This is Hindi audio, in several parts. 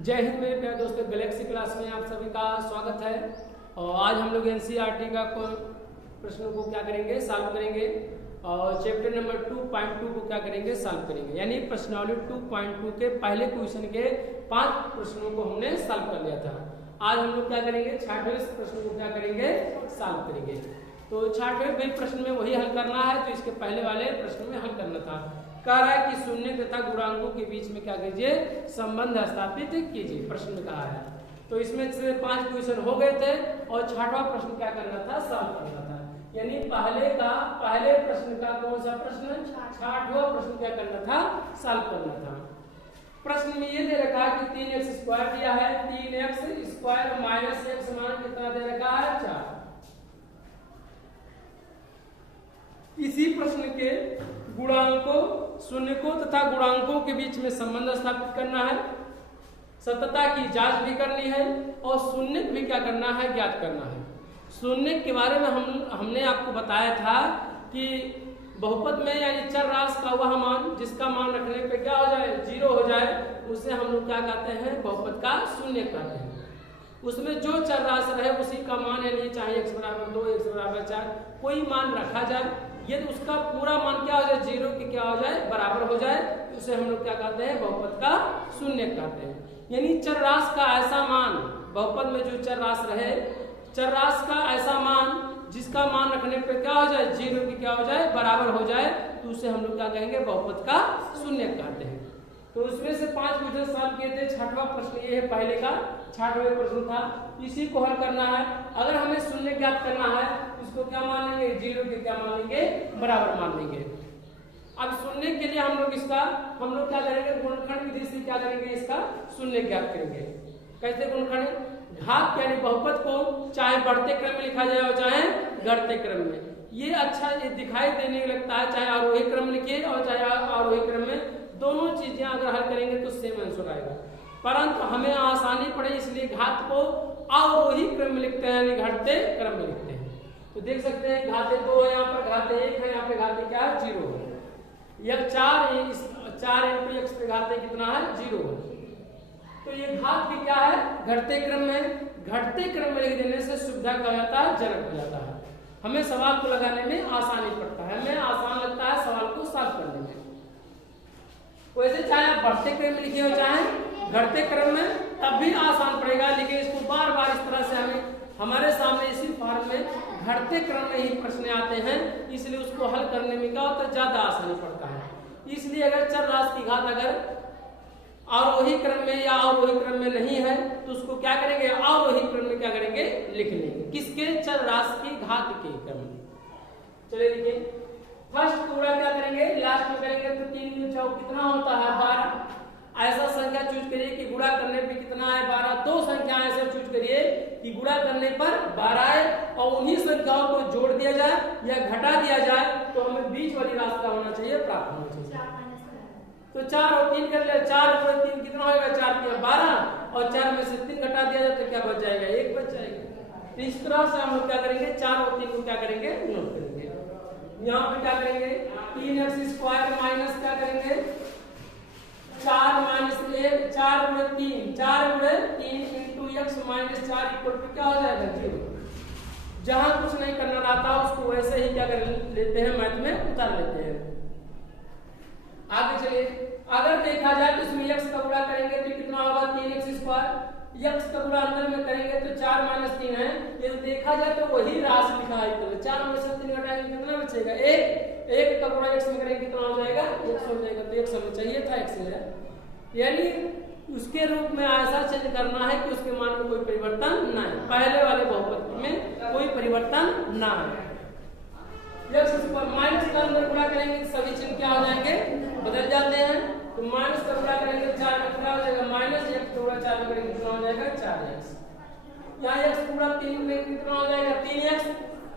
जय हिंद मेरे प्यारे दोस्तों, गैलेक्सी क्लास में आप सभी का स्वागत है। और आज हम लोग एनसीईआरटी का प्रश्नों को क्या करेंगे, सॉल्व करेंगे। और चैप्टर नंबर 2.2 को क्या करेंगे, सॉल्व करेंगे। यानी प्रश्नावली 2.2 के पहले क्वेश्चन के 5 प्रश्नों को हमने सॉल्व कर लिया था। आज हम लोग क्या करेंगे, 6वें प्रश्न को क्या करेंगे, सॉल्व करेंगे। तो 6वें प्रश्न में वही हल करना है जो इसके पहले वाले प्रश्न में हल करना था। कह रहा है कि शून्य तथा गुणांकों के बीच में क्या कीजिए, संबंध स्थापित कीजिए, प्रश्न में कहा है। तो इसमें से 5 क्वेश्चन हो गए थे और 6वां प्रश्न क्या करना था, सॉल्व करना था। यानी पहले प्रश्न का कौन सा प्रश्न, 6वां प्रश्न क्या करना था, सॉल्व करना था। प्रश्न में ये दे रखा है कि 3x² दिया है, 3x² माइनस x मान कितना दे रखा है, 4। इसी प्रश्न के गुणांकों, शून्य को तथा गुणांकों के बीच में संबंध स्थापित करना है, सतता की जांच भी करनी है और शून्य भी क्या करना है, ज्ञात करना है। शून्य के बारे में हमने आपको बताया था कि बहुपद में यानी चर राशि का वह मान जिसका मान रखने पे क्या हो जाए, 0 हो जाए, उसे हम लोग क्या कहते हैं, बहुपद का शून्य कहते हैं। उसमें जो चर राशि रहे उसी का मान, यानी चाहे x बराबर 2, x बराबर 4 कोई मान रखा जाए, यदि उसका पूरा मान क्या हो जाए, 0 के क्या हो जाए, बराबर हो जाए, तो उसे हम लोग क्या कहते हैं, बहुपद का शून्य कहते हैं। यानी चर राशि का ऐसा मान, बहुपद में जो चर राशि रहे, चर राशि का ऐसा मान जिसका मान रखने पे क्या हो जाए, 0 के क्या हो जाए, बराबर हो जाए, तो उसे हम लोग क्या कहेंगे, बहुपद का शून्य कहते हैं। तो उसमें से 5 क्वेश्चन सॉल्व किए थे। 6वां प्रश्न ये है, पहले का 6वां प्रश्न था, इसी को हल करना है। अगर हमें शून्य ज्ञात करना है तो इसको क्या मान लेंगे, 0 के क्या मान लेंगे, बराबर मान लेंगे। अब शून्य के लिए हम लोग क्या करेंगे, गुणनखंड विधि से क्या करेंगे, इसका शून्य ज्ञात करेंगे। कैसे गुणनखंड, घात यानी बहुपद को चाहे बढ़ते क्रम में लिखा जाए और चाहे घटते क्रम में, ये अच्छा दिखाई देने लगता है, चाहे आरोही क्रम लिखिए और चाहे आरोही क्रम में, दोनों चीजें अगर हल करेंगे तो सेम आंसर आएगा। परंतु हमें आसानी पड़े इसलिए घात को अवरोही क्रम में लिखते हैं, यानी घटते क्रम में लिखते हैं। तो देख सकते हैं घाते 2 है, यहाँ पर घाते 1 है, यहाँ पे घाते क्या है, 0 है। यह 4 इंटू x पे घाते कितना है, 0 है। तो ये घात भी क्या है, घटते क्रम में। घटते क्रम में लिख देने से सुविधा क्या जाता है, जनक हो जाता है। हमें सवाल को लगाने में आसानी पड़ता है, हमें आसान लगता है सवाल को सॉल्व करने में। वैसे चाहे आप बढ़ते क्रम में लिखिए और चाहे घटते क्रम में, तब भी आसान पड़ेगा। लेकिन इसको बार बार इस तरह से हमारे सामने इसी फॉर्म में घटते क्रम में ही प्रश्न आते हैं, इसलिए उसको हल करने में क्या होता है, ज्यादा आसानी पड़ता है। इसलिए अगर चर राशि की घात अगर आरोही क्रम में या अवरोही क्रम में नहीं है तो उसको क्या करेंगे, अवरोही क्रम में क्या करेंगे, लिख लेंगे। किसके, चर राशि की घात के क्रम में। चलिए देखिए, फर्स्ट गुणा क्या करेंगे, लास्ट में करेंगे तो 3 में 4 कितना होता है, 12। ऐसा संख्या चूज करिए कि गुणा करने पे कितना है, 12। 2 संख्या ऐसे चूज करिए कि गुणा करने पर 12 है और उन्हीं संख्याओं को जोड़ दिया जाए या घटा दिया जाए तो हमें बीच वाली राशि का होना चाहिए, प्राप्त होना चाहिए। तो 4 और 3 कर लिया, 4 और 3 कितना होगा, 4 के 12 और 4 में से 3 घटा दिया जाए तो क्या बच जाएगा, 1 बच जाएगा। तो इस तरह से हम लोग क्या करेंगे, 4 और 3 को क्या करेंगे, नोट करेंगे। यहाँ पे क्या करेंगे, 3x² माइनस क्या करेंगे, 4 माइनस 1, 4 गुणे 3, 4 गुणे 3 into x minus 4 equal to क्या हो जाएगा, 0। जहां कुछ नहीं करना रहता उसको वैसे ही क्या कर लेते हैं, मैथ में उतार लेते हैं। आगे चलिए, अगर देखा जाए तो इसमें x का गुणा करेंगे तो कितना होगा, 3x²। x का गुणा अंदर में करेंगे तो 4 माइनस 3 है। ये देखा जाए तो वही राशि लिखा है, 4 में से 3 घटाएंगे कितना बचेगा, 1 का गुणा x में करेंगे कितना हो जाएगा, x हो जाएगा। तो x हमें चाहिए था, x है। यानी उसके रूप में ऐसा चेंज करना है कि उसके मान में कोई परिवर्तन ना है, पहले वाले बहुपद में कोई परिवर्तन ना है। माइनस का अंदर गुणा करेंगे सभी चिन्ह क्या हो जाएंगे, बदल जाते हैं। तो माइनस का गुणा करेंगे 4 में क्या हो जाएगा, माइनस x गुणा 4 में करेंगे कितना हो जाएगा, 4x। यहाँ x गुणा 3 में कितना हो जाएगा, 3x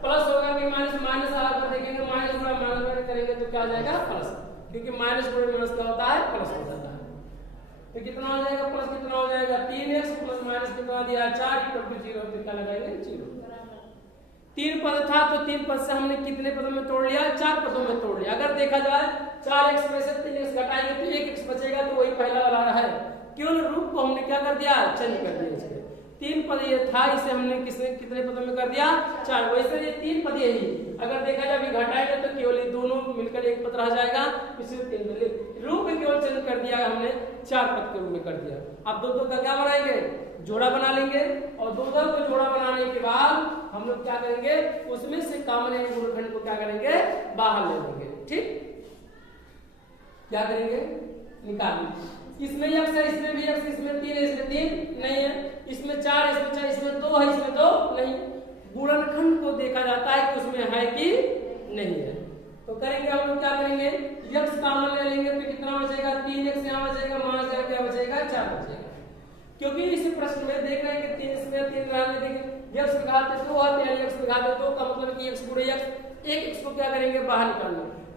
प्लस होगा कि माइनस, माइनस आकर देखेंगे माइनस गुणा माइनस करेंगे तो क्या हो जाएगा, प्लस, क्योंकि माइनस गुणा माइनस क्या होता है, प्लस हो जाता है। तो कितना हो जाएगा, प्लस कितना हो जाएगा, 3x प्लस माइनस कितना दिया, 4 इक्वल टू 0। तो क्या लगाएंगे, 0। 3 पद था तो 3 पद से हमने कितने पदों में तोड़ लिया, 4 पदों में तोड़ लिया। अगर देखा जाए 4x में से 3x घटाएंगे तो 1x बचेगा, तो वही पहला वाला है। केवल रूप को हमने क्या कर दिया, चेंज कर दिया। इसके 3 पद ये था, इसे हमने कितने पदों में कर दिया, 4। वैसे ये 3 पद ही अगर देखा जाए अभी घटाएंगे तो केवल ये दोनों मिलकर 1 पद रह जाएगा, इसमें 3 पद। रूप में केवल चेंज कर दिया हमने, 4 पद के रूप में कर दिया। अब 2-2 का क्या बनाएंगे, जोड़ा बना लेंगे और 2-2 को जोड़ा बनाने के बाद हम लोग क्या करेंगे, उसमें से कॉमन गुणनखंड को क्या करेंगे, बाहर ले लेंगे। ठीक, क्या करेंगे, निकालेंगे। इसमें x है, इसमें भी x, इसमें 3 है, इसमें 3 नहीं है, इसमें 4 है, इसमें 4, इसमें 2 है, इसमें 2 नहीं। गुणनखंड को देखा जाता है कि उसमें है कि नहीं है। तो करेंगे हम लोग, क्या करेंगे, x कॉमन ले लेंगे तो कितना बचेगा, 3x यहाँ बचेगा, वहां से क्या बचेगा, 4 बचेगा। क्योंकि इस प्रश्न में देख रहे हैं कि 3 इसमें 3 रहने देंगे, x की घात 2 है, यानी x की घात 2 का मतलब कि x गुणे x, एक x को क्या करेंगे, बाहर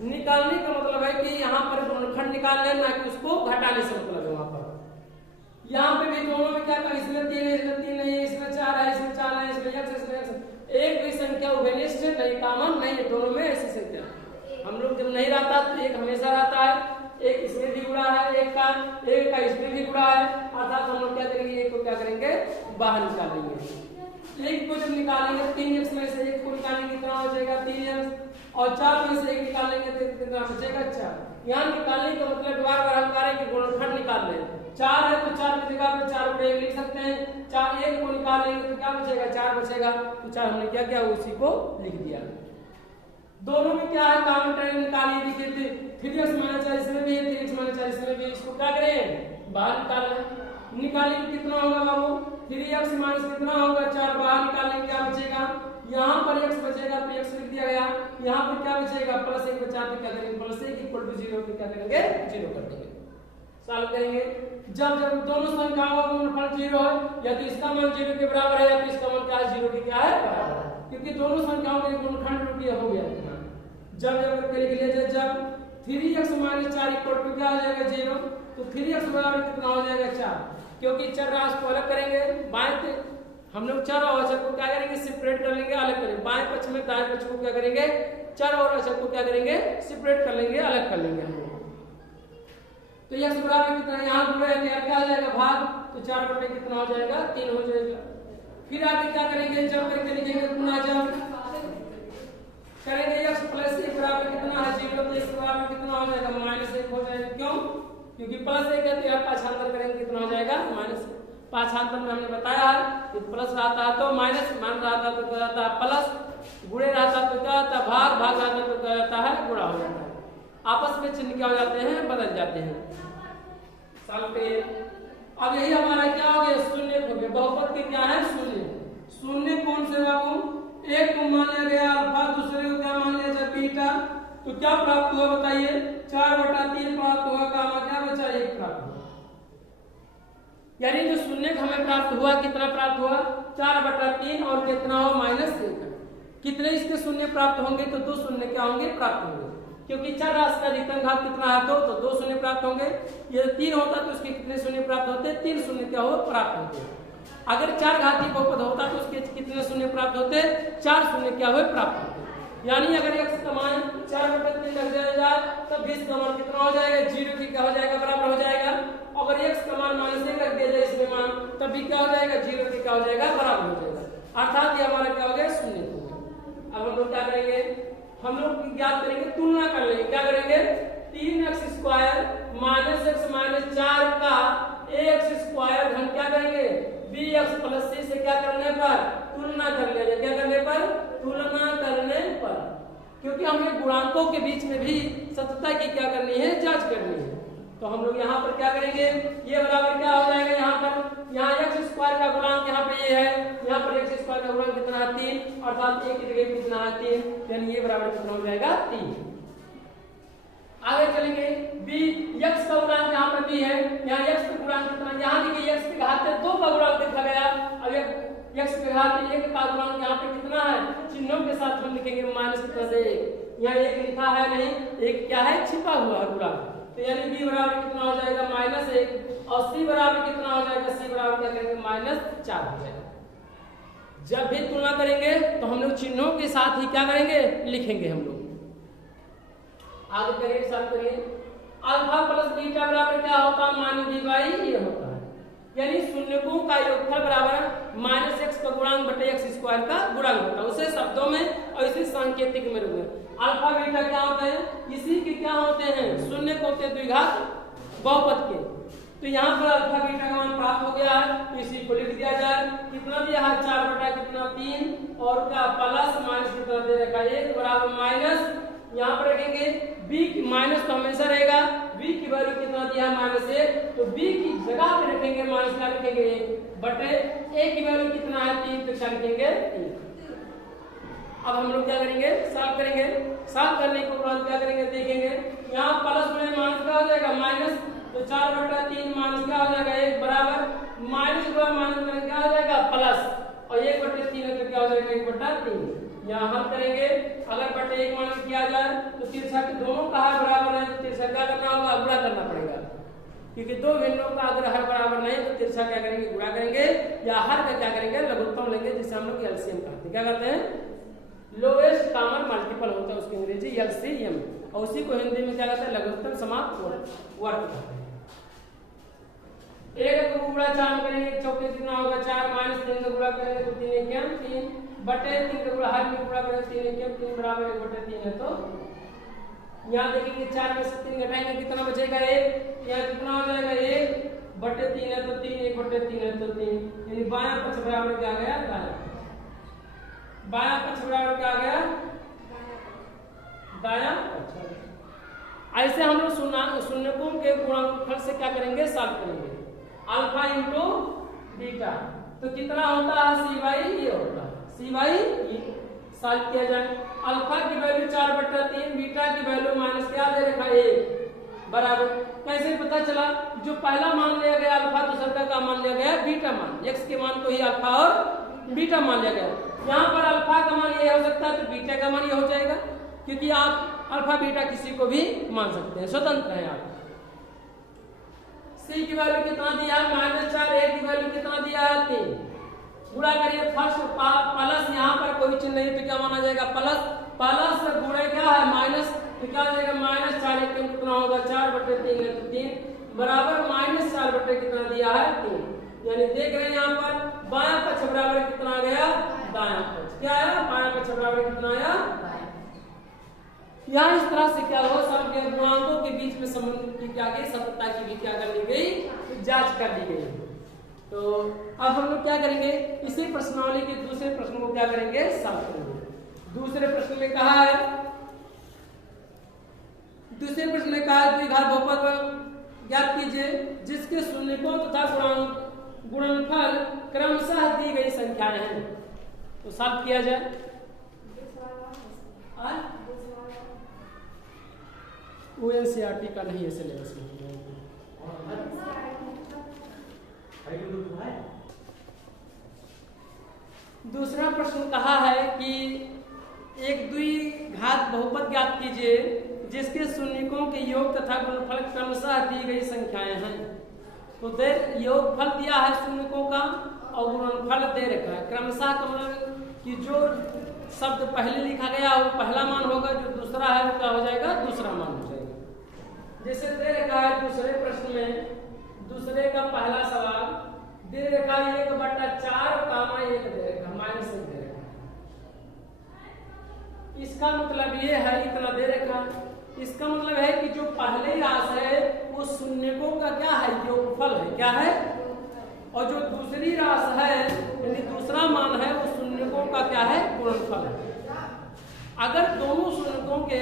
निकालने का मतलब है कि यहाँ पर गुणनखंड निकालना है, ना कि उसको घटाने से मतलब है। वहां पर यहाँ पे भी दोनों में क्या, इसमें 3 है, इसमें 3 नहीं है, इसमें 4 है, इसमें 4 है, इसमें x, इसमें x। एक भी संख्या उभयनिष्ठ नहीं, कॉमन नहीं है, दोनों में ऐसी संख्या। हम लोग जब नहीं रहता तो एक हमेशा रहता है, एक इसमें भी गुणा है, एक का इसमें भी गुणा है, अर्थात हम लोग क्या करेंगे, एक को क्या करेंगे, बाहर निकालेंगे। एक को जब निकालेंगे 3x में से 1 को निकालेंगे, कितना हो जाएगा, 3x, और 4 में से 1 निकालेंगे तो कितना बचेगा, 4। यहाँ निकालने का मतलब बार बार हम कह रहे हैं कि गुणनखंड निकाल लें। 4 है तो 4 की जगह पे 4 को 1 लिख सकते हैं, 4 1 को निकालेंगे तो क्या बचेगा, 4 बचेगा, तो 4 हमने क्या किया, उसी को लिख दिया। दोनों में क्या है, कॉमन टर्म निकालिए। देखिए 3x माइनस 4 इसमें भी है, 3x माइनस 4 इसमें भी, इसको क्या करें, बाहर निकालें। निकालेंगे कितना होगा बाबू, 3x माइनस कितना होगा, 4, बाहर निकालेंगे क्या बचेगा, यहाँ पर x बचेगा तो x लिख दिया गया, यहाँ पर क्या बचेगा, प्लस 1 बचा तो क्या करेंगे, प्लस 1 इक्वल टू 0 क्या करेंगे, 0 कर देंगे। सॉल्व करेंगे, जब दोनों संख्याओं का गुणनफल 0 है, या तो इसका मान 0 के बराबर है, या तो इसका मान क्या है, 0 के क्या है बराबर, क्योंकि दोनों संख्याओं का गुणनखंड रूप हो गया। जब लिख लिया, जब 3x माइनस 4 इक्वल टू क्या हो जाएगा, 0, तो 3x बराबर कितना हो जाएगा, 4। क्योंकि चर राशि को अलग करेंगे, बाएं हम लोग चर और अचर को क्या करेंगे, सेपरेट कर लेंगे, अलग करेंगे। बाएं पक्ष में दाएं पक्ष को क्या करेंगे, चर और अचर को क्या करेंगे, सेपरेट कर लेंगे, अलग कर लेंगे हम लोग। तो x बराबर कितना, यहाँ गुणा है तो क्या हो जाएगा, भाग, तो 4 बटे कितना हो जाएगा, 3 हो जाएगा। फिर आगे क्या करेंगे, जब करके लिखेंगे गुणा, जब करेंगे x प्लस 1 बराबर कितना है, 0, तो x बराबर कितना हो जाएगा, -1 हो जाएगा। क्यों, क्योंकि प्लस 1 है तो यहाँ पाछांतर करेंगे कितना हो जाएगा, -1। पाछांतर में हमने बताया कि प्लस रहता है तो माइनस, मान रहता है तो क्या रहता है प्लस, गुणे रहता है तो क्या रहता है भाग, भाग रहता है तो क्या रहता है गुणा हो जाता है। आपस में चिन्ह क्या हो जाते हैं, बदल जाते हैं। सॉल्व करिए। अब यही हमारा क्या हो गया, शून्य हो गया। बहुपद के क्या है, शून्य। शून्य कौन से बाबू, एक को मान लिया गया अल्फा, दूसरे को क्या मान लिया जाए बीटा, तो क्या प्राप्त हुआ बताइए, 4/3 प्राप्त हुआ, क्या बचा, 1 प्राप्त हुआ। यानी जो शून्य हमें प्राप्त हुआ, कितना प्राप्त हुआ, 4/3 और कितना हो, -1। कितने इसके शून्य प्राप्त होंगे, तो 2 शून्य क्या होंगे, प्राप्त होंगे। क्योंकि चर राशि का अधिकतम घात कितना है, 2, तो 2 शून्य प्राप्त होंगे। यदि 3 होता तो उसके कितने शून्य प्राप्त होते, 3 शून्य क्या हो, प्राप्त होते। अगर 4 घातीय बहुपद होता तो उसके कितने शून्य प्राप्त होते, 4 शून्य क्या हुए, प्राप्त होते। यानी अगर x का मान 4/3 रख दिया जाए तब 20 का मान कितना हो जाएगा, 0 की क्या हो जाएगा, बराबर हो जाएगा। अगर x का मान -1 रख दिया जाए इसमें मान, तब भी क्या हो जाएगा, 0 की क्या हो जाएगा, बराबर हो जाएगा। अर्थात ये हमारा क्या हो गया, शून्य हो गया। अब हम लोग क्या करेंगे, हम लोग ज्ञात करेंगे, तुलना कर लेंगे। क्या करेंगे, 3x² -x - 4 का ax² हम क्या करेंगे, bx + c से क्या करने पर तुलना कर लिया जाए। क्या करने पर, तुलना करने पर। क्योंकि हमें गुणांकों के बीच में भी सत्यता की क्या करनी है, जांच करनी है। तो हम लोग यहाँ पर क्या करेंगे, ये बराबर क्या हो जाएगा, यहाँ पर यहाँ x² का गुणांक यहाँ पे ये है, यहाँ पर x² का गुणांक कितना है, 3, अर्थात 1 की जगह कितना है, 3, यानी ये बराबर कितना हो जाएगा, 3। आगे चलेंगे, b x का गुणांक यहाँ पर भी है, यहाँ x का गुणांक कितना, यहाँ देखिए x की घात 2 का गुणांक देखा गया। अब x की घात 1 का गुणांक यहाँ पे कितना है, चिन्हों के साथ हम लिखेंगे -1। यहाँ 1 लिखा है नहीं, 1 क्या है, छिपा हुआ है गुणांक। तो यानी b बराबर कितना हो जाएगा, -1, और c बराबर कितना हो जाएगा, c बराबर क्या करेंगे, -4 हो जाएगा। जब भी तुलना करेंगे तो हम लोग चिन्हों के साथ ही क्या करेंगे, लिखेंगे हम लोग। आगे करिए, सॉल्व करिए। अल्फा + बीटा बराबर क्या होता है, -b/a होता है। यानी शून्यकों का योगफल बराबर माइनस एक्स का गुणांक बटे एक्स स्क्वायर का गुणांक होता है। उसे शब्दों में और इसी सांकेतिक में रूप में अल्फा बीटा क्या होते हैं, इसी के क्या होते हैं, शून्य को होते हैं द्विघात बहुपद के। तो यहाँ पर अल्फा बीटा का मान प्राप्त हो गया है, तो इसी को लिख दिया जाए। कितना दिया है, 4 बटा कितना 3 और क्या प्लस माइनस कितना दे रखा है 1 बराबर माइनस, यहाँ पर रखेंगे b की माइनस तो हमेशा रहेगा, b की वैल्यू कितना दिया है -1, तो b की जगह पे रखेंगे माइनस क्या रखेंगे 1 बटे a की वैल्यू कितना है 3, तो क्या लिखेंगे 3। अब हम लोग क्या करेंगे, सॉल्व करेंगे। सॉल्व करने के बाद क्या करेंगे देखेंगे, यहाँ प्लस बटे माइनस क्या हो जाएगा माइनस, तो 4 बटा 3 माइनस क्या हो जाएगा 1 बराबर माइनस का माइनस करेंगे क्या हो जाएगा प्लस, और 1 बटे 3 है तो क्या हो जाएगा 1 बटा 3। यहाँ हल करेंगे, अगर बटे 1 माइनस किया जाए तो तिरछा के दोनों का हर बराबर है, तो तिरछा क्या करना होगा, गुणा करना पड़ेगा, क्योंकि दो भिन्नों का अगर हर बराबर नहीं तो तिरछा क्या करेंगे गुणा करेंगे, या हर का क्या करेंगे लघुत्तम लेंगे, जिसे हम लोग एलसीएम कहते हैं। क्या कहते हैं, लोएस्ट कॉमन मल्टीपल होता है उसकी अंग्रेजी एलसीएम, और उसी को हिंदी में क्या कहते हैं लघुत्तम समाप्त वर्ग कहते हैं। एक को गुणा 4 करेंगे, चौके कितना होगा 4 माइनस 3 का गुणा करेंगे तो 3 एकम 3 बटे 3 का गुणा हर में गुणा करेंगे 3 एकम 3 बराबर 1 बटे 3 है। तो यहाँ देखेंगे 4 में से 3 घटाएंगे कितना बचेगा 1, यहाँ कितना हो जाएगा 1 बटे 3 है तो 3 1 बटे 3 है तो 3, यानी बायां पक्ष बराबर क्या आ गया दायां, बायां पक्ष बराबर क्या आ गया दायां पक्ष। ऐसे हम लोग शून्यकों के गुणनफल से क्या करेंगे सॉल्व करेंगे, अल्फा इंटू बीटा तो कितना होता है सी बाई ये होता है, सी बाई ये सॉल्व किया जाए। अल्फा की वैल्यू 4 बटा 3, बीटा की वैल्यू माइनस क्या दे रखा है 1 बराबर, कैसे पता चला, जो पहला मान लिया गया अल्फा, दूसरा का मान लिया गया बीटा मान, एक्स के मान को ही अल्फा और बीटा मान लिया गया। यहाँ पर अल्फा का मान ये हो सकता है तो बीटा का मान ये हो जाएगा, क्योंकि आप अल्फा बीटा किसी को भी मान सकते हैं, स्वतंत्र है आप। सी की वैल्यू कितना दिया है -4, ए की वैल्यू कितना दिया है 3, गुणा करिए फर्स्ट प्लस, यहाँ पर कोई चिन्ह नहीं तो क्या माना जाएगा प्लस, प्लस गुणे क्या है माइनस, तो क्या हो जाएगा -4 एकम कितना होगा 4 बटे 3 है तो 3 बराबर -4 बटे कितना दिया है 3, यानी देख रहे हैं यहाँ पर बायां पक्ष बराबर कितना आ गया दायां पक्ष, क्या आया बायां पक्ष बराबर कितना आया दायां। यहाँ इस तरह से क्या हुआ, सब गुणांकों के बीच में संबंध की क्या गई, सततता की भी क्या कर ली गई, जांच कर ली गई। तो अब हम लोग क्या करेंगे, इसी प्रश्नावली के दूसरे प्रश्न को क्या करेंगे सॉल्व करेंगे। दूसरे प्रश्न में कहा है, दूसरे प्रश्न में कहा है द्विघात बहुपद ज्ञात कीजिए जिसके शून्यकों तथा गुणनफल क्रमशः दी गई संख्याएं हैं, तो सॉल्व किया जाए। ओएनसीईआरटी का नहीं है सिलेबस में। दूसरा प्रश्न कहा है कि एक द्विघात बहुपद ज्ञात कीजिए जिसके शून्यकों के योग तथा गुणनफल क्रमशः दी गई संख्याएं हैं। तो दे योगफल दिया है शून्यकों का और गुणनफल दे रखा है। क्रमशः का मतलब कि जो शब्द पहले लिखा गया वो पहला मान होगा, जो दूसरा है वो क्या हो जाएगा दूसरा मान हो जाएगा। जैसे दे रखा है दूसरे प्रश्न में, दूसरे का पहला सवाल दे रखा है 1/4 कामा 1 दे रखा -1 दे रखा। इसका मतलब ये है इतना दे रखा, इसका मतलब है कि जो पहले राशि है वो शून्यकों का क्या है योगफल है, क्या है, और जो दूसरी राशि है यानी दूसरा मान है वो शून्यकों का क्या है गुणनफल है। अगर दोनों शून्यकों के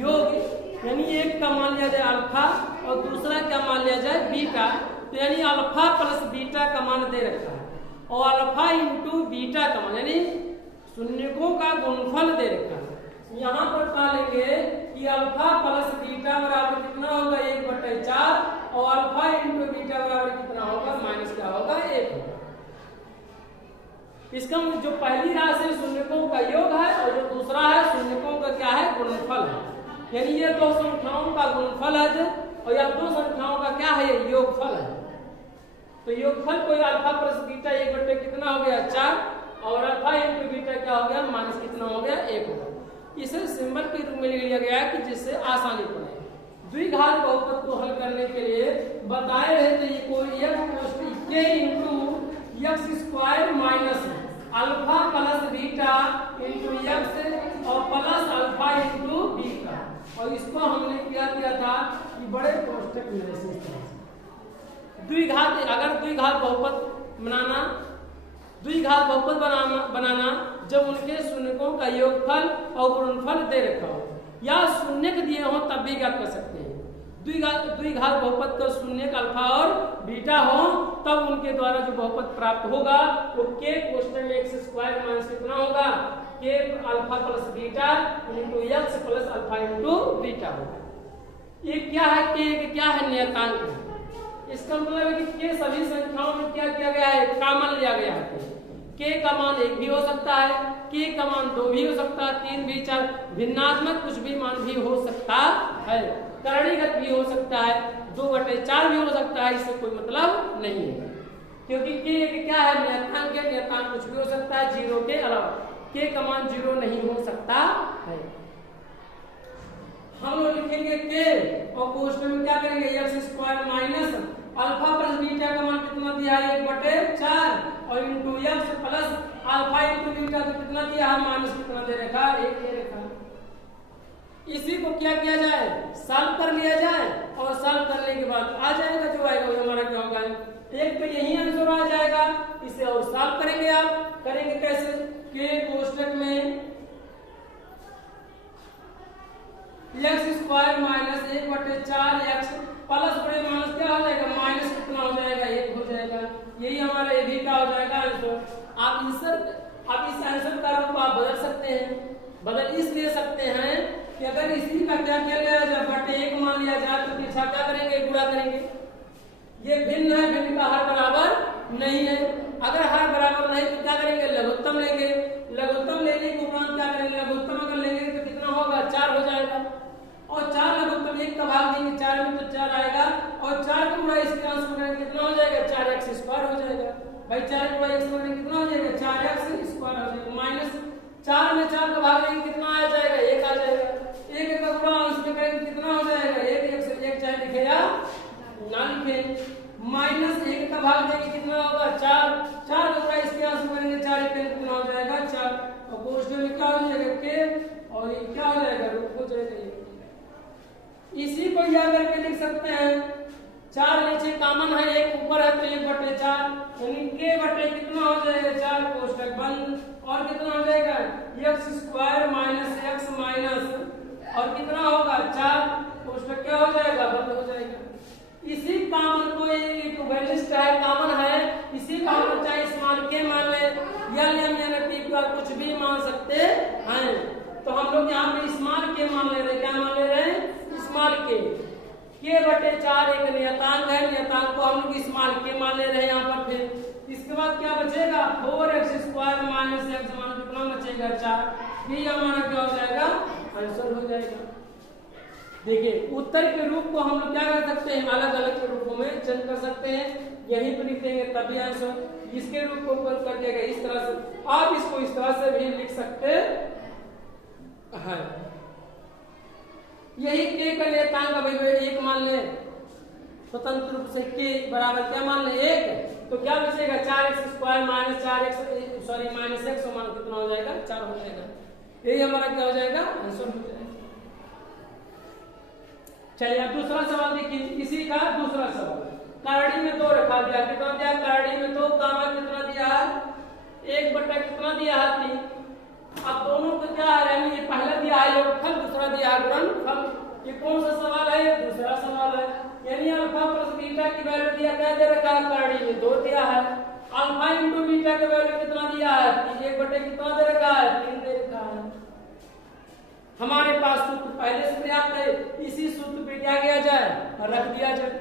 योग यानी एक का मान लिया जाए अल्फा और दूसरा क्या मान लिया जाए बीटा, तो यानी अल्फा प्लस बीटा का मान दे रखा है, और अल्फा इंटू बीटा का मान यानी शून्यकों का गुणनफल दे रखा है। यहाँ पर पा लेंगे कि अल्फा प्लस बीटा बराबर कितना होगा 1/4, और अल्फा इंटू बीटा बराबर कितना होगा माइनस क्या होगा 1 होगा। इसका जो पहली राशि शून्यकों का योग है और जो दूसरा है शून्यकों का क्या है गुणनफल है, यानी ये दो संख्याओं का गुणनफल है और यह दो संख्याओं का क्या है योगफल है। तो योगफल को अल्फा प्लस बीटा 1 कितना हो गया 4, और अल्फा इंटू बीटा क्या हो गया माइनस कितना हो गया 1 होगा। इसे सिंबल के रूप में ले लिया गया कि जिससे आसानी पड़े। द्विघात बहुपद को हल करने के लिए बताए रहे थे ये कोई के into x square minus alpha plus beta into x और प्लस अल्फा इंटू बीटा। और इसको हमने क्या किया था कि बड़े कोष्टक में ऐसे द्विघात, अगर द्विघात बहुपद बनाना जब उनके शून्यकों का योगफल और गुणनफल दे रखा हो या शून्यक दिए हो तब भी ज्ञात कर सकते हैं। द्विघात बहुपद का शून्यक अल्फा और बीटा हो तब उनके द्वारा जो बहुपद प्राप्त होगा वो के कोष्टक में एक्स स्क्वायर माइनस कितना होगा के alpha plus beta into x plus alpha into beta होगा। ये क्या है क्या है नियतांक। इसका मतलब है कि के सभी संख्याओं में क्या किया गया है कॉमन लिया गया है। के का मान 1 भी हो सकता है, के का मान 2 भी हो सकता है, 3 भी, 4 भिन्नात्मक कुछ भी मान भी हो सकता है, करणीगत भी हो सकता है, 2/4 भी हो सकता है। इससे कोई मतलब नहीं है क्योंकि के क्या है नियतांक है, नियतांक कुछ भी हो सकता है 0 के अलावा। के का मान 0 नहीं हो सकता है। हम लोग लिखेंगे के और कोष्टक में क्या करेंगे x square minus alpha plus beta का मान कितना दिया है 1/4 और into x plus alpha into beta तो कितना दिया है माइनस कितना दे रखा 1 दे रखा। इसी को क्या किया जाए सॉल्व कर लिया जाए और सॉल्व करने के बाद आ जाएगा जो आएगा वो हमारा क्या होगा एक पे यही आंसर आ जाएगा। इसे और सॉल्व करेंगे। आप करेंगे कैसे के कोष्टक में x square minus 1/4 x plus बड़े माइनस क्या हो जाएगा माइनस कितना हो जाएगा 1 हो जाएगा। यही हमारा ए भी का हो जाएगा आंसर। आप इस आंसर का रूप आप बदल सकते हैं। बदल इसलिए सकते हैं कि अगर इसी का क्या लिया जाए बटे 1 मान लिया जाए तो पीछा क्या करेंगे गुणा करेंगे। ये भिन्न है, भिन्न का हर बराबर नहीं है। अगर हर बराबर नहीं तो क्या करेंगे लघुत्तम लेंगे। लघुत्तम लेने के उपरांत क्या करेंगे लघुत्तम अगर लेंगे तो कितना होगा 4 हो जाएगा और 4 लघुत्तम 1 का भाग देंगे 4 में तो 4 आएगा और 4 का गुणा इसके अंश में कितना हो जाएगा 4x स्क्वायर हो जाएगा। भाई 4 गुणा x में कितना हो जाएगा 4x स्क्वायर हो जाएगा माइनस 4 में 4 का भाग देंगे कितना आ जाएगा 1 आ जाएगा। 1 का गुणा अंश में करेंगे कितना हो जाएगा 1 चाहे लिखे या ना लिखे माइनस 1 का भाग देंगे कितना होगा 4 का गुणा इसके अंश में करेंगे 4 कितना हो जाएगा 4 और कोष्टक में क्या हो जाएगा के और ये क्या हो जाएगा रूप हो जाएगा। इसी को याद करके लिख सकते हैं 4 नीचे कॉमन है 1 ऊपर है तो 1/4 यानी के बटे कितना हो जाएगा 4 कोष्टक बंद और कितना हो जाएगा x square minus x minus और कितना होगा 4 कोष्टक क्या हो जाएगा बंद हो जाएगा। इसी कॉमन को इक्विवेलेंट है कॉमन है इसी कॉमन चाहे स्मॉल के मान ले या कुछ भी मान सकते हैं। तो हम लोग यहाँ पे स्मॉल के मान ले रहे हैं। क्या मान ले रहे हैं स्मॉल के बटे 4 एक नियतांक है। नियतांक को हम लोग स्मॉल के मान ले रहे हैं यहाँ पर। फिर इसके बाद क्या बचेगा 4x स्क्वायर माइनस एक्स मान कितना बचेगा 4। ये हमारा क्या हो जाएगा आंसर हो जाएगा। देखिए उत्तर के रूप को हम लोग क्या कर सकते हैं अलग अलग के रूपों में चेंज कर सकते हैं। यहीं पर लिख देंगे तभी आंसर। इसके रूप को कर दिया गया इस तरह से। आप इसको इस तरह से भी लिख सकते हैं। यही के का नियतांक अभी 1 मान ले स्वतंत्र रूप से के बराबर क्या मान ले 1 तो क्या बचेगा 4x square minus 4x sorry minus x मान कितना हो जाएगा 4 हो जाएगा। यही हमारा क्या हो जाएगा आंसर हो जाएगा। चलिए अब दूसरा सवाल देखिए। इसी का दूसरा सवाल करड़ी में 2 रखा दिया कितना दिया करड़ी में 2 कामा कितना दिया है 1 बटा कितना दिया है 3। अब दोनों को क्या है यानी ये पहला दिया है योगफल दूसरा दिया है गुणनफल। ये कौन सा सवाल है दूसरा सवाल है। यानी अल्फा प्लस बीटा की वैल्यू दिया क्या दे रखा है करड़ी में 2 दिया है। अल्फा इंटू बीटा का वैल्यू कितना दिया है 1 बटे कितना दे रखा है 3 दे रखा है। हमारे पास सूत्र पहले से पर्याप्त है। इसी सूत्र पे क्या किया जाए और रख दिया जाए।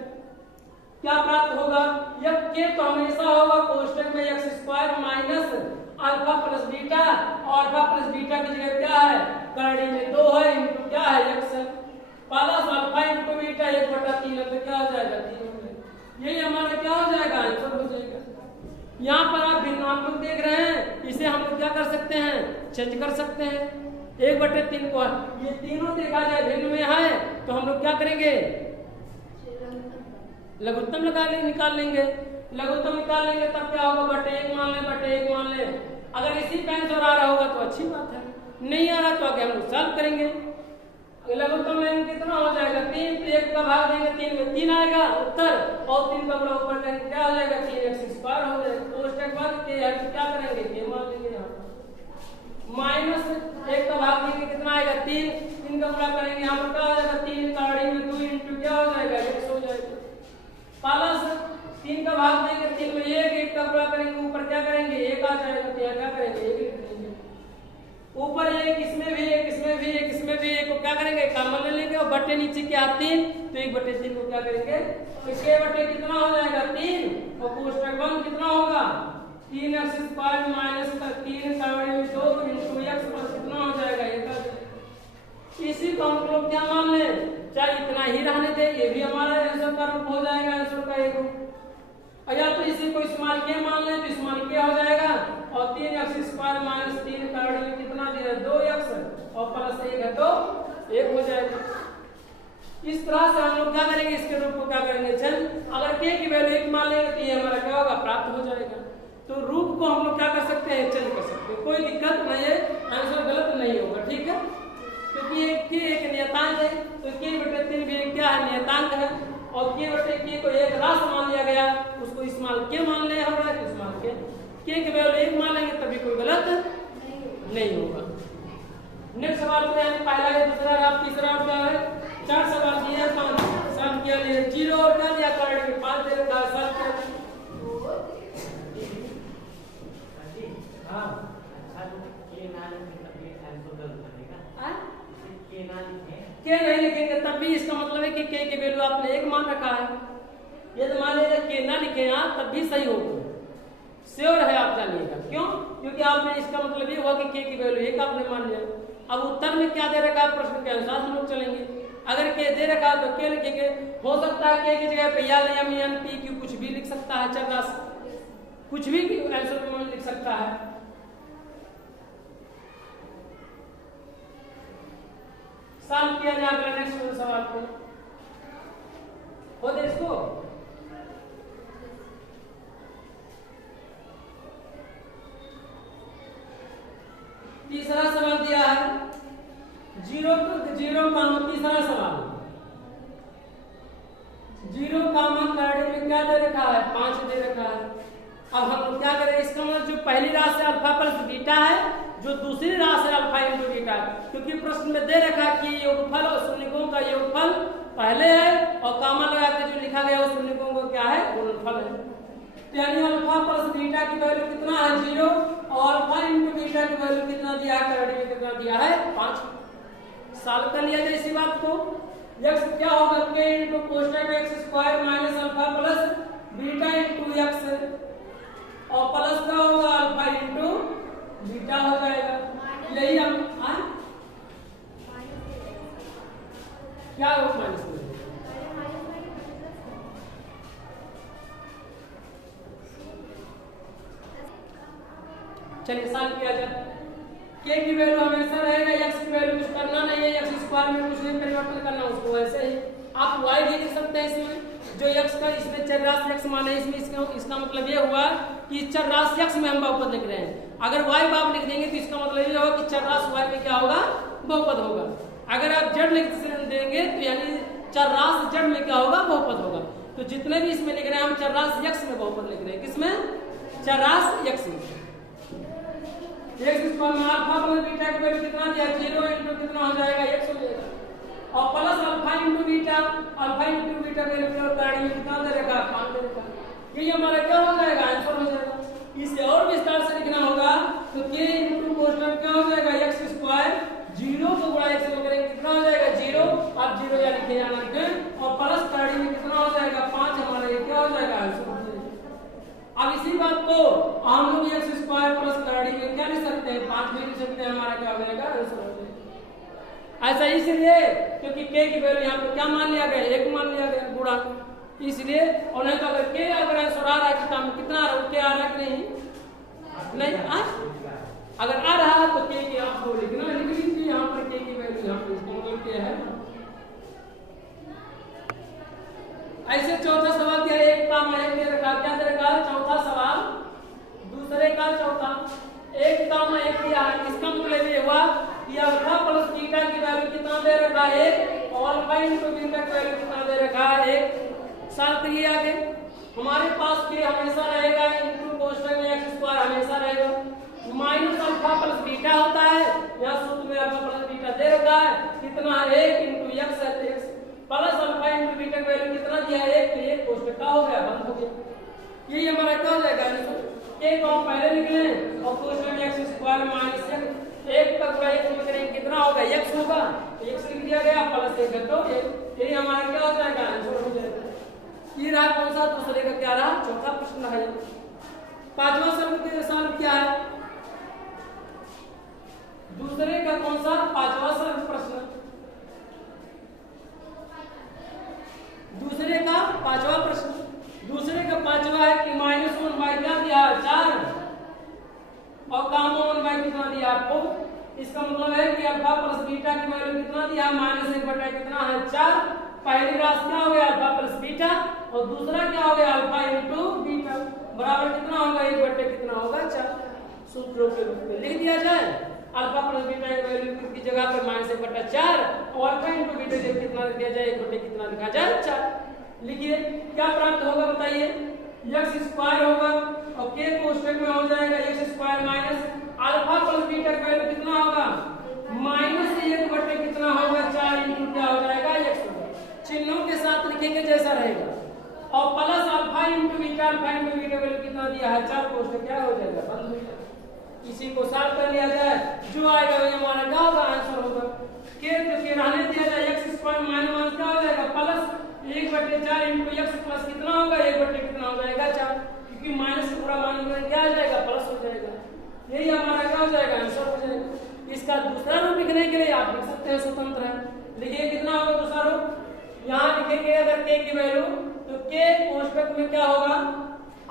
क्या प्राप्त होगा यह के तो हमेशा होगा कोष्टक में x square minus alpha plus beta और अल्फा प्लस बीटा की जगह क्या है करड़ी में 2 है इंटू क्या है x plus alpha into beta 1/3 है तो क्या हो जाएगा 3 हो जाएगा। यही हमारा क्या हो जाएगा आंसर हो जाएगा। यहाँ पर आप भिन्नात्मक देख रहे हैं। इसे हम लोग क्या कर सकते हैं चेंज कर सकते हैं। 1/3 को ये तीनों देखा जाए भिन्न में है तो हम लोग क्या करेंगे लघुत्तम निकाल लेंगे। लघुत्तम निकाल लेंगे तब क्या होगा, बटे 1 मान लें, बटे 1 मान लें। अगर इसी पे आंसर आ रहा होगा तो अच्छी बात है, नहीं आ रहा तो आगे हम लोग सॉल्व करेंगे। लघुत्तम में कितना हो जाएगा 3, तो 1 का भाग देंगे 3 में 3 आएगा उत्तर, और 3 का बड़ा ऊपर देंगे क्या हो जाएगा 3x² हो जाएगा। तो उसके बाद क्या करेंगे, के मान लेंगे यहाँ माइनस 1 का भाग देंगे कितना आएगा 3, 3 का गुणा करेंगे यहाँ पर क्या हो जाएगा 3 का आड़ी में 2 इंटू क्या हो जाएगा x हो जाएगा, प्लस 3 का भाग देंगे 3 में 1, 1 का गुणा करेंगे ऊपर क्या करेंगे 1 आ जाएगा, तो यहाँ क्या करेंगे 1 लिख देंगे, ऊपर 1 इसमें भी 1 इसमें भी 1 इसमें भी 1 को क्या करेंगे कॉमन ले लेंगे, और बटे नीचे क्या 3, तो 1/3 को क्या करेंगे, इसके बटे कितना हो जाएगा 3, और कोष्टक 1 कितना होगा 3x² माइनस 3 का आड़ी में 2 इंटू x पर कितना हो जाएगा 1। इसी को हम लोग क्या मान ले, चाहे इतना ही रहने दे, ये भी हमारा आंसर का रूप हो जाएगा, आंसर का एक रूप। या तो इसी को स्मॉल के मान ले तो स्मॉल के हो जाएगा, और 3x² माइनस 3 का आड़ी में कितना दिया 2x, और प्लस 1 है तो 1 हो जाएगा। इस तरह से हम लोग क्या करेंगे, इसके रूप को क्या करेंगे, चल अगर k की वैल्यू 1 मान लेंगे तो ये हमारा क्या होगा प्राप्त हो जाएगा। तो रूप को हम लोग क्या कर सकते हैं, चेंज कर सकते हैं, कोई दिक्कत नहीं है, आंसर गलत नहीं होगा, ठीक है, क्योंकि एक नियतांक है, तो k/3 भी क्या है नियतांक है, और k/k को एक राशि मान लिया गया, उसको स्मॉल के मान लिया हो रहा है, तो स्मॉल के की वैल्यू 1 मान लेंगे तभी कोई गलत नहीं होगा। नेक्स्ट सवाल पे है, पहला है, दूसरा है, तीसरा है, 4 सवाल दिए, 5 सॉल्व किया, 0 और क्या दिया कार्ड में 5 दे रखा है, सॉल्व किया। हाँ के नहीं लिखेंगे तब भी इसका मतलब है कि के की वैल्यू आपने 1 मान रखा है, यदि मान लीजिए के ना लिखे यहाँ तब भी सही होगा, श्योर है आप जानिएगा, क्यों, क्योंकि आपने इसका मतलब ये हुआ कि के की वैल्यू 1 आपने मान लिया। अब उत्तर में क्या दे रखा है, प्रश्न के अनुसार हम लोग चलेंगे, अगर के दे रखा है तो के लिखेंगे, हो सकता है के की जगह पे या एम एन पी क्यू कुछ भी लिख सकता है, चल राशि कुछ भी आंसर में लिख सकता है। सॉल्व किया जाए अगला नेक्स्ट सवाल को, हो दे इसको। तीसरा सवाल दिया है 0 का तीसरा सवाल 0 कॉमन कार्ड में क्या दे रखा है 5 दे रखा है। अब हम लोग क्या करें, इसका मतलब जो पहली राशि अल्फा प्लस बीटा है, जो दूसरी राशि अल्फा इंटू बीटा है, क्योंकि प्रश्न में दे रखा है कि योगफल और शून्यकों का योगफल पहले है, और कॉमन लगा के जो लिखा गया उस शून्यकों को क्या है गुणनफल है। यानी अल्फा प्लस बीटा की वैल्यू कितना है 0, और अल्फा इंटू बीटा की वैल्यू कितना दिया है, करंट में कितना दिया है 5। सॉल्व कर लिया जाए इसी बात को, x क्या होगा k इंटू कोष्टक x² minus alpha plus beta into x, और प्लस का होगा अल्फा इंटू बीटा हो जाएगा। यही हम क्या होगा माइनस में, चलिए सॉल्व किया जाए। k की वैल्यू हमेशा रहेगा, x की वैल्यू कुछ करना नहीं है, x² में कुछ नहीं परिवर्तन करना, उसको वैसे ही आप y भी लिख सकते हैं इसमें, जो x का इसमें चर राशि x माने, इसमें इसका मतलब ये हुआ कि चर राशि x में हम बहुपद लिख रहे हैं। अगर y बाप लिख देंगे तो इसका मतलब ये होगा कि चर राशि y में क्या होगा बहुपद होगा। अगर आप z लिख देंगे तो यानी चर राशि z में क्या होगा बहुपद होगा। तो जितने भी इसमें लिख रहे हैं हम चर राशि x में बहुपद लिख रहे हैं, किसमें चर राशि x में। x² में अल्फा प्लस बीटा की वैल्यू कितना दिया 0 इंटू कितना हो जाएगा x हो जाएगा, और प्लस अल्फा इंटू बीटा की वैल्यू गाड़ी में कितना दे रखा 5 दे रखा, ये हमारा क्या हो जाएगा आंसर हो जाएगा। इसे और विस्तार से लिखना होगा तो k इंटू कोष्टक क्या हो जाएगा x² 0 को गुणा x में करेंगे कितना हो जाएगा 0, अब 0 या लिखे जाना लिखे, और प्लस गाड़ी में कितना हो जाएगा 5, हमारा ये क्या हो जाएगा आंसर हो जाएगा। अब इसी बात को हम लोग x² प्लस गाड़ी में क्या लिख सकते हैं 5 भी लिख सकते हैं, हमारा क्या हो जाएगा आंसर हो जाएगा। ऐसा इसलिए क्योंकि k की वैल्यू यहाँ पे क्या मान लिया गया 1 मान लिया गया गुणा, इसलिए। और नहीं तो अगर k अगर आंसर आ रहा है किताब में कितना आ रहा है कि नहीं अगर आ रहा है तो k की आपको लिखना लिख लीजिए यहाँ पर k की वैल्यू यहाँ पे इसका मतलब क्या है। ऐसे चौथा सवाल दूसरे का चौथा, एक काम एक किया है, इसका मतलब ये हुआ कि अल्फा प्लस बीटा की वैल्यू कितना दे रखा है एक, और अल्फा इनटू बीटा की वैल्यू कितना दे रखा है एक। सॉल्व करिए आगे। हमारे पास के हमेशा रहेगा इनटू कोष्ठक में x स्क्वायर हमेशा रहेगा, माइनस अल्फा प्लस बीटा होता है, या सूत्र में अल्फा प्लस बीटा दे रखा है कितना है एक इनटू x है, x plus alpha into beta की वैल्यू कितना दिया है एक, तो एक कोष्ठक का हो गया, बंद हो गया। ये हमारा क्या हो जाएगा आंसर, एक हम पहले निकले और कोष्ठक में x स्क्वायर माइनस एक तक का एक में करेंगे कितना होगा x होगा, x लिख दिया गया प्लस एक है तो यही हमारा क्या हो जाएगा आंसर हो जाएगा। ये रहा कौन सा, दूसरे का क्या रहा, चौथा प्रश्न है। पांचवा सवाल के सवाल क्या है, दूसरे का कौन सा पांचवा सवाल प्रश्न, दूसरे का पांचवा प्रश्न, दूसरे का पांचवा है कि -1 बाई क्या दिया 4 और गामा 1 बाई कितना दिया आपको। इसका मतलब है कि अल्फा प्लस बीटा की वैल्यू कितना दिया -1 बटा कितना है 4। पहली राशि क्या हो गया अल्फा प्लस बीटा, और दूसरा क्या हो गया अल्फा इनटू बीटा बराबर कितना होगा 1 बटे कितना होगा 4। सूत्रों के रूप में लिख दिया जाए, अल्फा प्लस बीटा की वैल्यू की जगह पर -1 बटा 4 और अल्फा इनटू बीटा जब कितना लिख दिया जाए 1 बटे कितना लिखा जाए 4। लिखिए क्या प्राप्त होगा बताइए, x स्क्वायर होगा और k कोष्ठक में हो जाएगा x square minus alpha plus beta का वैल्यू कितना होगा -1 बटे कितना होगा 4 इनटू क्या हो जाएगा x होगा, चिन्हों के साथ लिखेंगे जैसा रहेगा, और plus alpha into beta, alpha into beta value कितना दिया है 4, कोष्ठक क्या हो जाएगा बंद हो जाएगा। इसी को सॉल्व कर लिया जाए, जो आएगा वही हमारा क्या होगा आंसर होगा। k तो के रहने दिया जाए x स्क्वायर माइनस क्या हो जाएगा प्लस 1 बटे 4 इनटू x प्लस कितना होगा 1 बटे कितना हो जाएगा 4, क्योंकि माइनस से पूरा मान में क्या आ जाएगा प्लस हो जाएगा, यही हमारा क्या हो जाएगा आंसर हो जाएगा। इसका दूसरा रूप लिखने के लिए आप लिख सकते हैं स्वतंत्र है, लिखिए कितना होगा दूसरा रूप, यहाँ लिखेंगे अगर k की वैल्यू तो k कोष्ठक में क्या होगा,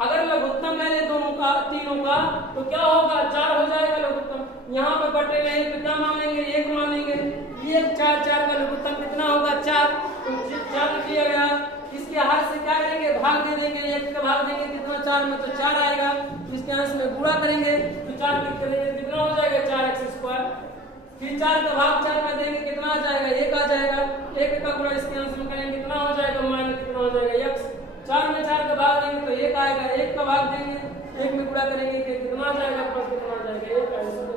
अगर लघुत्तम ले ले दोनों का तीनों का तो क्या होगा 4 हो जाएगा लघुत्तम, यहाँ पे बटे नहीं तो क्या मानेंगे 1 मानेंगे, ये 4 4 का लघुत्तम कितना होगा 4, तो 4 लिख लिया गया। इसके हाथ से क्या करेंगे भाग दे देंगे, 1 का भाग देंगे कितना 4 में तो 4 आएगा, इसके अंश में गुणा करेंगे तो 4 लिख करेंगे कितना हो जाएगा 4x स्क्वायर, फिर 4 का भाग 4 में देंगे कितना आ जाएगा 1 आ जाएगा, 1 का गुणा इसके अंश में करेंगे कितना हो जाएगा माइनस कितना हो जाएगा x, 4 में 4 का भाग देंगे तो 1 आएगा, 1 का भाग देंगे 1 में गुणा करेंगे कितना आ जाएगा प्लस कितना आ जाएगा 1 आंसर।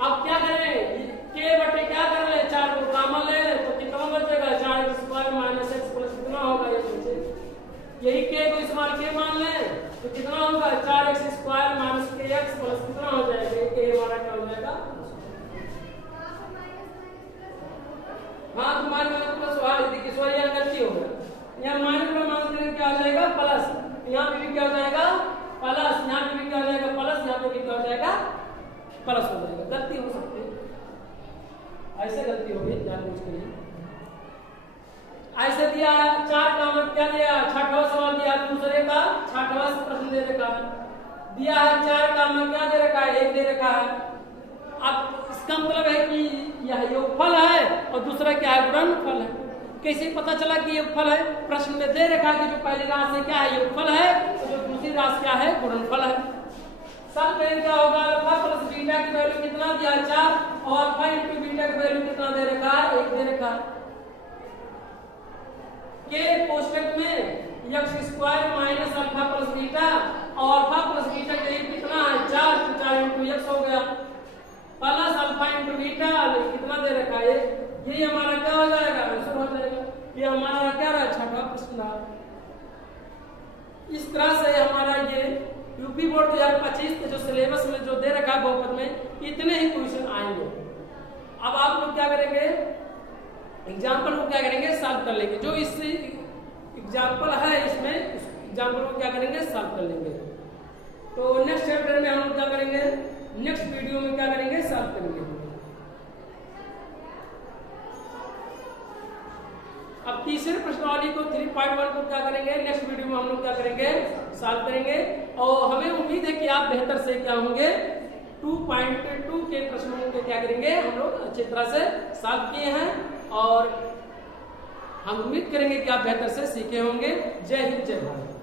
अब क्या करें k बटे क्या कर ले 4 को कॉमन ले ले तो कितना बचेगा 4x square minus x plus कितना होगा ये बचे, यही k को इस बार k मान ले तो कितना होगा 4x square minus kx plus कितना हो जाएगा, ये k हमारा क्या हो जाएगा। हाँ तुम्हारे प्लस वाला देखिए सॉरी यहाँ गलती हो गया, यहाँ माइनस में माइनस क्या हो जाएगा प्लस, यहाँ पे भी क्या हो जाएगा प्लस, यहाँ पे भी क्या हो जाएगा प्लस, यहाँ पे भी क्या हो जाएगा प्लस हो जाएगा, गलती हो सकती है, ऐसे गलती होगी जानबूझ के लिए। ऐसे दिया 4 का मतलब क्या दिया 6वां सवाल दिया, दूसरे का 6वां प्रश्न दे रखा है, दिया है 4 का मतलब क्या दे रखा है 1 दे रखा है। अब इसका मतलब है कि यह योगफल है और दूसरा क्या है गुणनफल है। कैसे पता चला कि योगफल है, प्रश्न में दे रखा है कि जो पहली राशि क्या है योगफल है, तो जो दूसरी राशि क्या है गुणनफल है। सब में क्या होगा अल्फा प्लस बीटा की वैल्यू कितना दिया 4 और अल्फा इनटू बीटा की वैल्यू कितना दे रखा है 1 दे रखा है। के कोष्ठक में x square minus alpha plus beta और अल्फा प्लस बीटा के लिए कितना है 4, तो 4 इनटू x हो गया प्लस अल्फा इनटू बीटा कितना दे रखा है, यही हमारा क्या हो जाएगा आंसर हो जाएगा। ये हमारा क्या रहा 6वां प्रश्न रहा। इस तरह से हमारा ये यूपी बोर्ड 2025 के जो सिलेबस में जो दे रखा है बहुपद में इतने ही क्वेश्चन आएंगे। अब आप लोग क्या करेंगे एग्जाम्पल को क्या करेंगे सॉल्व कर लेंगे, जो इस एग्जाम्पल है इसमें एग्जाम्पल को क्या करेंगे सॉल्व कर लेंगे। तो नेक्स्ट चैप्टर में हम लोग क्या करेंगे नेक्स्ट वीडियो में क्या करेंगे सॉल्व करेंगे। अब तीसरे प्रश्नावली को 3.1 को क्या करेंगे नेक्स्ट वीडियो में हम लोग क्या करेंगे सॉल्व करेंगे, और हमें उम्मीद है कि आप बेहतर से क्या होंगे 2.2 के प्रश्नों को क्या करेंगे हम लोग अच्छी तरह से सॉल्व किए हैं, और हम उम्मीद करेंगे कि आप बेहतर से सीखे होंगे। जय हिंद जय भारत।